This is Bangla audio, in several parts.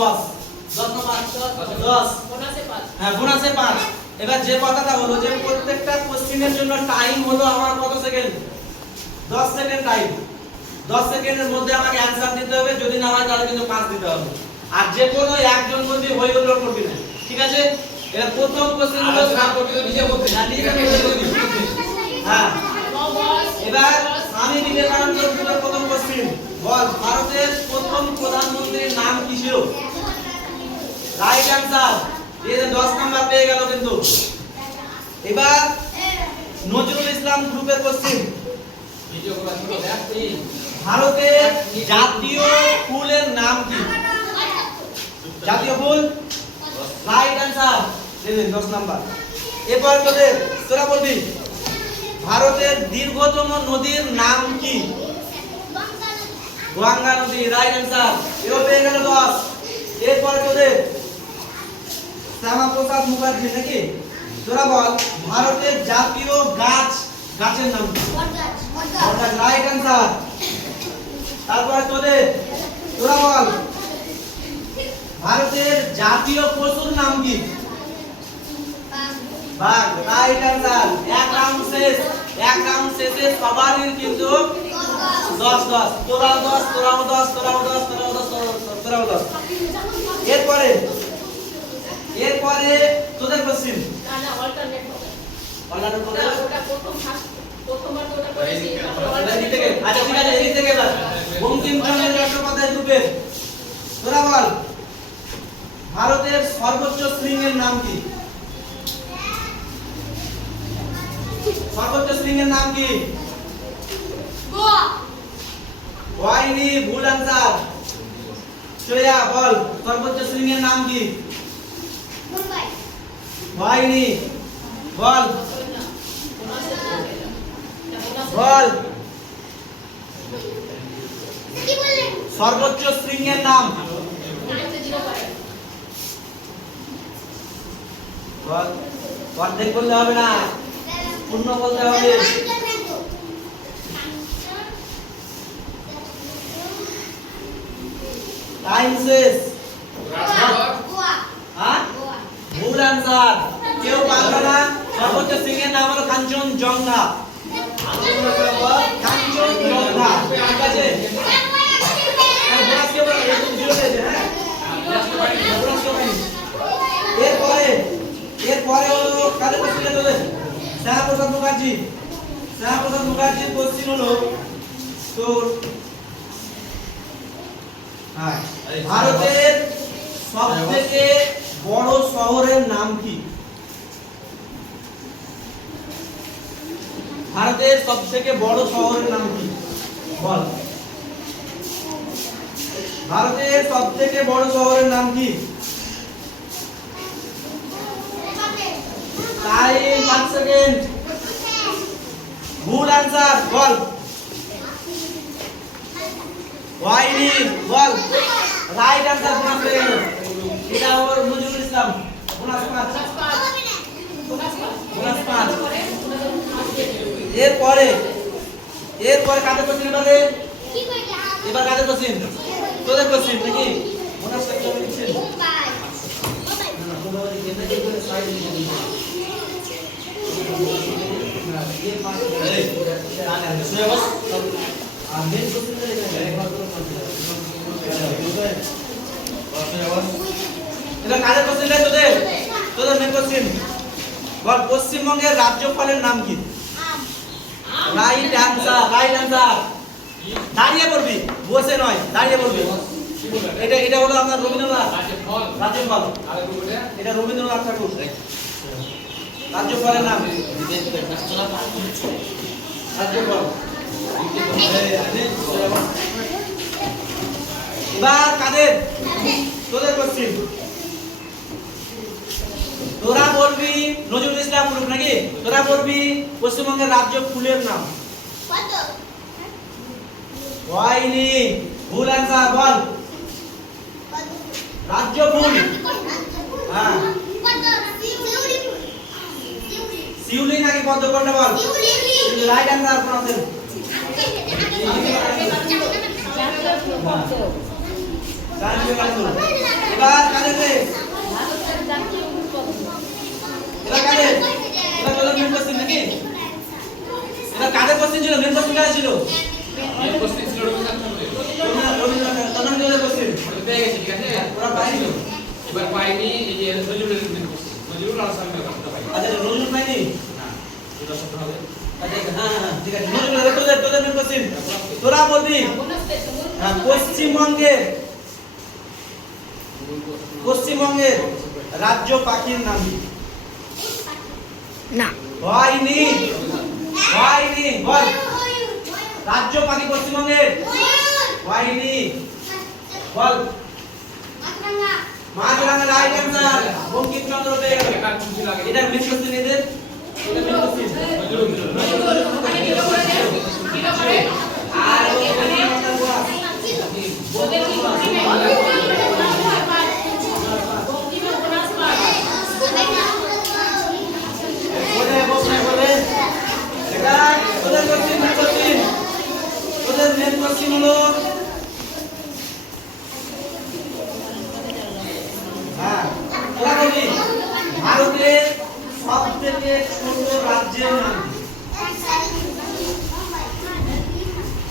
10 10 নম্বর 10 হ্যাঁ বোনাসে 5। এবার যে কথাটা হলো যে প্রত্যেকটা কোশ্চেনের জন্য টাইম হলো আমার কত সেকেন্ড 10 সেকেন্ড টাইম 10 সেকেন্ডের মধ্যে আমাকে অ্যানসার দিতে হবে, যদি না হয় তাহলে কিন্তু 5 দিতে হবে। আর যে কোনো একজন বলবি হই হলো করবি না, ঠিক আছে? এর প্রথম কোশ্চেন হলো স্যার করবি তো নিজে বলতে না, নিজে করবি। হ্যাঁ এবার স্বামী বিবেকানন্দের প্রথম কোশ্চেন বল, ভারতের প্রথম প্রধানমন্ত্রীর নাম কি ছিল? রাইট অ্যানসার, এই যে 10 নাম্বার পেয়ে গেল কিন্তু। এবার নজরুল ইসলাম গ্রুপের কোশ্চেন, ভারতের জাতীয় ফুলের নাম কি? জাতীয় ফুল রাইট অ্যানসার, এই যে 10 নাম্বার। এবার তোরা বলবি ভারতের দীর্ঘতম নদীর নাম কি? গঙ্গা নদী রাইট অ্যানসার, এও পেয়ে গেল 10। এরপর শ্যামাপ্রসাদ মুখার্জি নাকি? তোরা বল ভারতের জাতীয় গাছের নাম কি? বটগাছ রাইট অ্যানসার। তারপর তোরা বল ভারতের জাতীয় পশুর নাম কি? বাঘ রাইট অ্যানসার। এক রাউন্ড শেষে সবারই কিন্তু 10 10, তোরাও 10 তোরাও 10 তোরাও 10 তোরাও 10 তোরাও 10। এরপরে তোদের কোশ্চেন না অল্টারনেট হবে। অল্টারনেট হবে ওটা প্রথমবার তো ওটা করেছি। আচ্ছা ঠিক আছে, এই থেকে এবার বঙ্কিমচন্দ্র চট্টোপাধ্যায় গ্রুপের তোরা বল ভারতের সর্বোচ্চ শৃঙ্গের নাম কি? সর্বোচ্চ শৃঙ্গের নাম কি? গোয়া ওয়াইনি ভুল অ্যানসার। শ্রেয়া বল সর্বোচ্চ শৃঙ্গের নাম কি? মুম্বাই ওয়াইনি বল বল কি বললেন? সর্বোচ্চ শৃঙ্গের নাম বল। অর্ধেক বললে হবে না, পূর্ণ বলতে হবে। টাইম শেষ। হ্যাঁ ভুল অ্যানসার, কেউ পারলো না। সর্বোচ্চ শৃঙ্গের নাম হলো কাঞ্চনজঙ্ঘা। কাঞ্চনজঙ্ঘা ঠিক আছে। এরপরে হলো কাদের কোশ্চেন তোদের? শ্যামাপ্রসাদ মুখার্জির কোশ্চেন হলো তোর ভারতের সবথেকে বড় শহরের নাম কি? ভারতের সবথেকে বড় শহরের নাম কি বল? ভারতের সবথেকে বড় শহরের নাম কি? Time 5 second. ভুল অ্যানসার বল। ওয়াইনি বল রাইট অ্যানসার। বোনাস পেয়ে গেল, এটা ওর নজরুল ইসলাম। Bonus 5 bonus 5। এরপরে কাদের কোশ্চেন হবে? এবার কাদের কোশ্চেন? তোদের কোশ্চেন নাকি? বোনাস কত দিচ্ছেন? এবার কাদের কোশ্চেন? তোদের মেন কোশ্চেন বল পশ্চিমবঙ্গের রাজ্যপালের নাম কি? Right answer. দাঁড়িয়ে পড়বি, বসে নয়, দাঁড়িয়ে পড়বি। এটা হলো আপনার রবীন্দ্রনাথ রাজ্যপাল। এটা রবীন্দ্রনাথ ঠাকুর। রাজ্যপালের নাম রাজ্যপাল। এবার কাদের? তোদের কোশ্চেন। তোরা বলবি নজরুল ইসলাম গ্রুপ নাকি? তোরা বলবি পশ্চিমবঙ্গের রাজ্য ফুলের নাম। হয়নি, ভুল অ্যানসার বল। রাজ্য ফুল হ্যাঁ শিউলি নাকি পদ্ম কোনটা বল? রাইট অ্যানসার আপনাদের। কোশ্চেন ছিল মেন কোশ্চেন কাজ ছিল এই কোশ্চেন ছিল রবীন্দ্রনাথ তদন্তের কোশ্চেন পেয়ে গেছে ঠিক আছে ওরা পাইনি এবার পাইনি এই যে নজরুলের মেন কোশ্চেন নজরুল আর সামনে কথা পাই আচ্ছা নজরুল পাইনি না এটা শব্দ হবে আচ্ছা হ্যাঁ হ্যাঁ ঠিক আছে নজরুল তোদের মেন কোশ্চেন তোরা বলবি হ্যাঁ পশ্চিমবঙ্গের রাজ্য পাখির নাম কি না হয়নি বল রাজ্য পাখি পশ্চিমবঙ্গের হয়নি বল মাছরাঙা রাইট অ্যান্সার বঙ্কিমচন্দ্র পেয়ে গেল এবার খুশি লাগে এটা মেন কোশ্চেন এদের এটা মেন কোশ্চেন আর বলে এটা তোদের মেন কোশ্চেন হলো হ্যাঁ তোরা বলবি ভারতের সবথেকে ছোট রাজ্যের নাম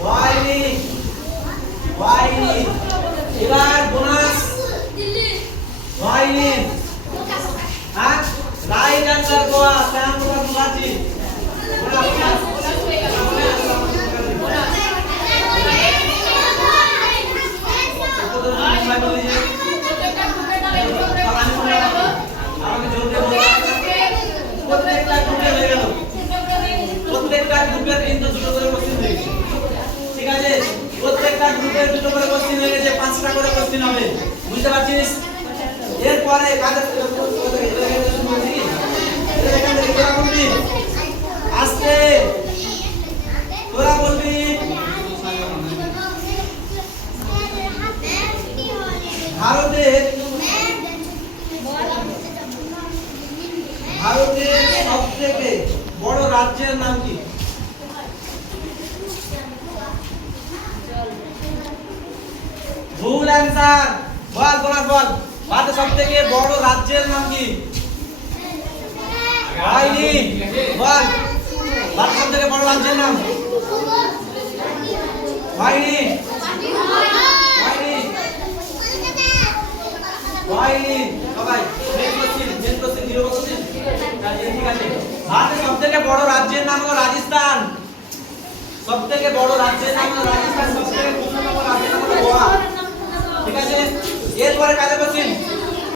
হয়নি এবার বোনাস হয়নি হ্যাঁ রাইট অ্যান্সার গোয়া শ্যামপুরা মুখার্জি প্রত্যেকটা গ্রুপের কিন্তু দুটো করে কোশ্চেন হয়ে গেছে ঠিক আছে প্রত্যেকটা গ্রুপের দুটো করে কোশ্চেন হয়ে গেছে 5টা করে কোশ্চেন হবে বুঝতে পারছিস এরপরে কাদের আজকে তোরা বলবি ভারতের সবথেকে বড় রাজ্যের নাম কি ভুল অ্যান্সার বল ভারতের সবথেকে বড় রাজ্যের নাম কি হয়নি বল ভারতের সবথেকে বড় রাজ্যের নাম হয়নি সবাই মেন কোশ্চেন জিরো কোশ্চেন ঠিক আছে ভারতের সবথেকে বড় রাজ্যের নাম হলো রাজস্থান সবথেকে বড় রাজ্যের নাম হলো রাজস্থান সবথেকে ছোট রাজ্যের নাম হলো গোয়া ঠিক আছে এরপরে কাদের কোশ্চেন